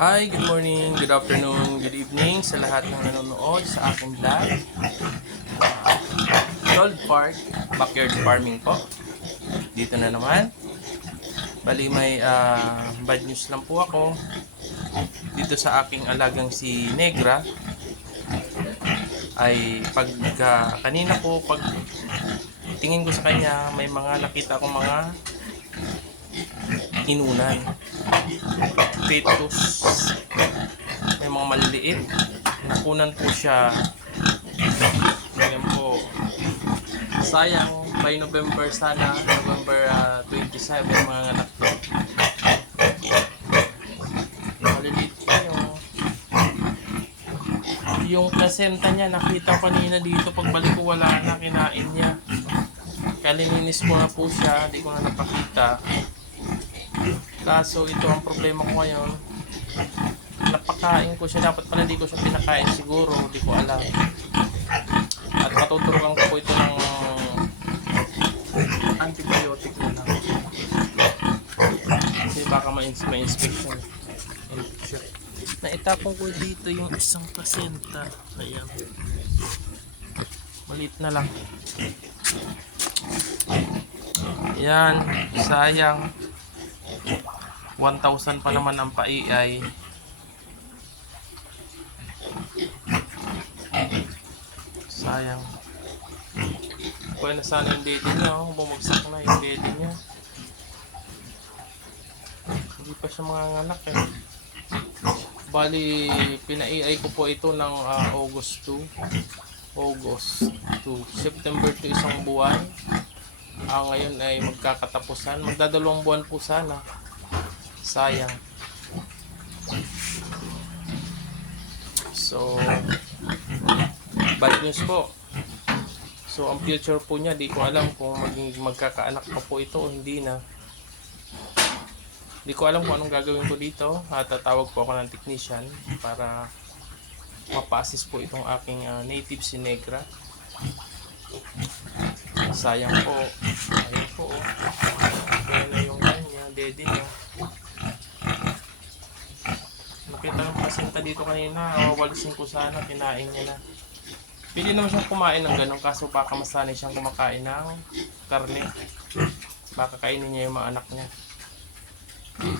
Hi, good morning, good afternoon, good evening sa lahat ng nanonood sa aking vlog. Gold Park, backyard farming po. Dito na naman. Bali may ah, bad news lang po ako. Dito sa aking alagang si Negra ay pag ah, kanina po pag tingin ko sa kanya may mga nakita akong mga inunan fetus may mga maliliit. Nakunan po siya. Ngayon po. Sayang by November sana November ah, 27 mga anak ko. Maliliit pa yung yung placenta niya nakita kanina dito pagbalik ko wala na kinain niya. Kalininis ko na po siya hindi ko na napakita Kaso ito ang problema ko ngayon. Napakain ko siya. Dapat pala hindi ko siya pinakain siguro. Hindi ko alam. At matuturuan ko po ito ng antibiotic na lang. Kasi baka ma-ins- ma-inspection. Naitapon ko dito yung isang placenta. Ayan. Maliit na lang. Yan. Sayang. 1,000 pa naman ang paiay. Sayang. Kuya na sana yung daddy niya. Oh. Bumagsak na yung daddy niya. Hindi pa siya mga anak eh. Bali, pinaiay ko po ito ng ah, August 2. August 2. September to isang buwan. Ah, ngayon ay magkakatapusan. Magdadalawang buwan po sana. Sayang. So, bad news po. So, ang future po niya, di ko alam kung maging magkakaanak pa po ito o hindi na. Di ko alam kung anong gagawin ko dito. At tatawag po ako ng technician para mapa-assist po itong aking ah, native si Negra. Sayang po. Ayun po. Oh. Kaya na yung kanya, daddy niya. Nakita ng pasinta dito kanina, wawalisin ko sana, kinain niya na. Pili naman siyang kumain ng ganun, kaso baka masanay siyang kumakain ng karne. Baka kainin niya yung mga anak niya.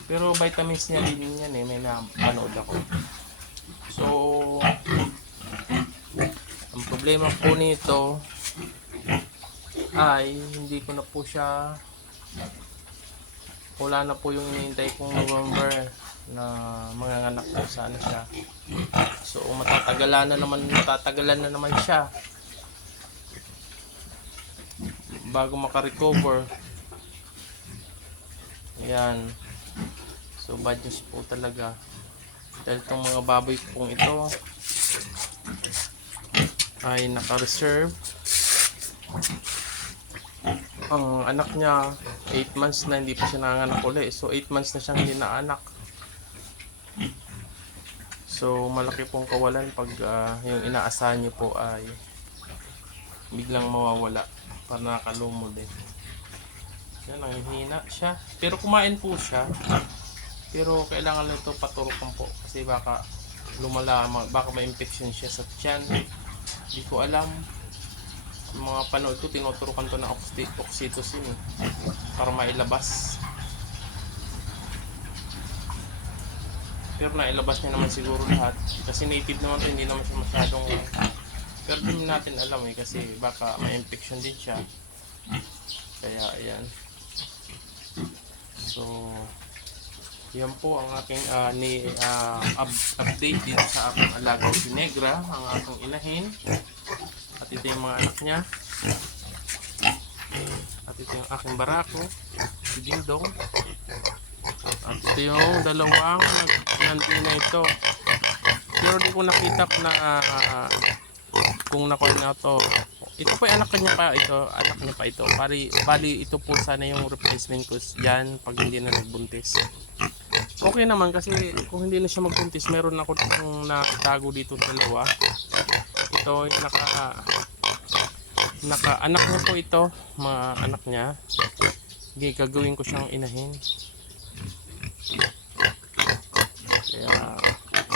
Pero vitamins niya din yan eh, may napanood ako. So, ang problema po nito ay hindi ko na po siya wala na po yung hinihintay kong November na mga anak ko sana siya. So matatagalan na naman matatagalan na naman siya bago makarecover. Yan. So bad news po talaga. Dahil itong mga baboy pong ito ay naka-reserve ang anak niya 8 months na hindi pa siya nanganak uli so 8 months na siyang hindi naanak so malaki pong kawalan pag ah, yung inaasahan niyo po ay biglang mawawala para nakalumo din yan ang hina siya. Pero kumain po siya. Pero kailangan lang ito paturukan po kasi baka lumala ma- baka may infection siya sa tiyan. Hindi ko alam. Yung mga panood ko, tinuturukan to ng oxy- oxytocin eh, para mailabas. Pero nailabas niya naman siguro lahat. Kasi native naman to, hindi naman siya masyadong... Pero di natin alam eh, kasi baka may infection din siya. Kaya, ayan. So, yan po ang aking ah, ni, ah, up- update dito sa aking alagang si Negra, ang aking inahin. At ito yung mga anak niya. At ito yung aking barako, si Dingdong. At ito yung dalawang nanti na ito. Pero di ko nakita na ah, kung nakuha na to. Ito yung anak niya pa ito, anak niya pa ito. Bali, bali ito po sana yung replacement ko diyan pag hindi na nagbuntis. Okay naman kasi kung hindi na siya magbuntis, meron ako itong nakatago dito dalawa. Ito yung naka naka anak niya po ito, mga anak niya. Gagawin ko siyang inahin. Kaya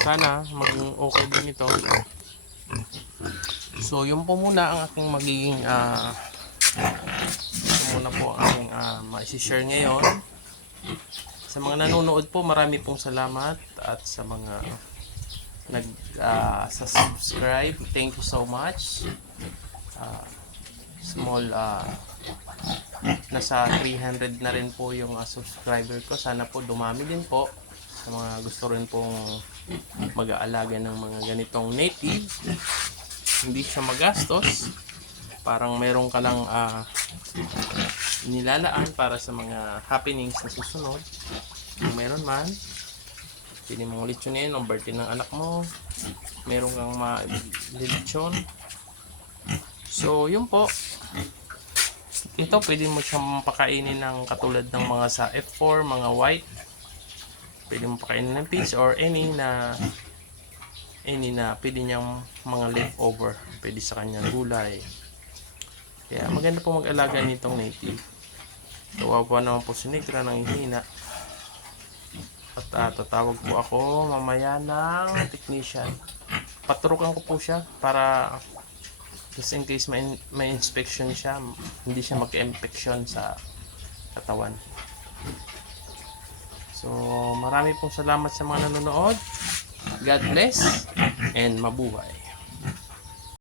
sana maging okay din ito. So, yun po muna ang aking magiging ito muna po ang aking ah, ma-share ngayon. Sa mga nanonood po, marami pong salamat at sa mga nag ah, sa subscribe, thank you so much. Ah, small ah, nasa 300 na rin po yung ah, subscriber ko. Sana po dumami din po sa mga gusto rin pong mag-aalaga ng mga ganitong native. Hindi siya magastos. Parang meron ka lang ah, nilalaan para sa mga happenings na susunod. Kung meron man, pili mong lechonin ang birthday ng anak mo. Meron kang ma-lechon. So, yun po. Ito, pwede mo siyang pakainin ng katulad ng mga sa F4, mga white. Pwede mo pakainin ng fish or any na any na pwede niyang mga leftover. Pwede sa kanyang gulay. Kaya maganda po mag-alaga nitong native. Kawawa naman po si Negra ng hihina. At ah, tatawag po ako mamaya ng technician. Paturukan ko po siya para just in case may, may inspection siya, hindi siya magka-infection sa katawan. So, marami pong salamat sa mga nanonood. God bless and mabuhay.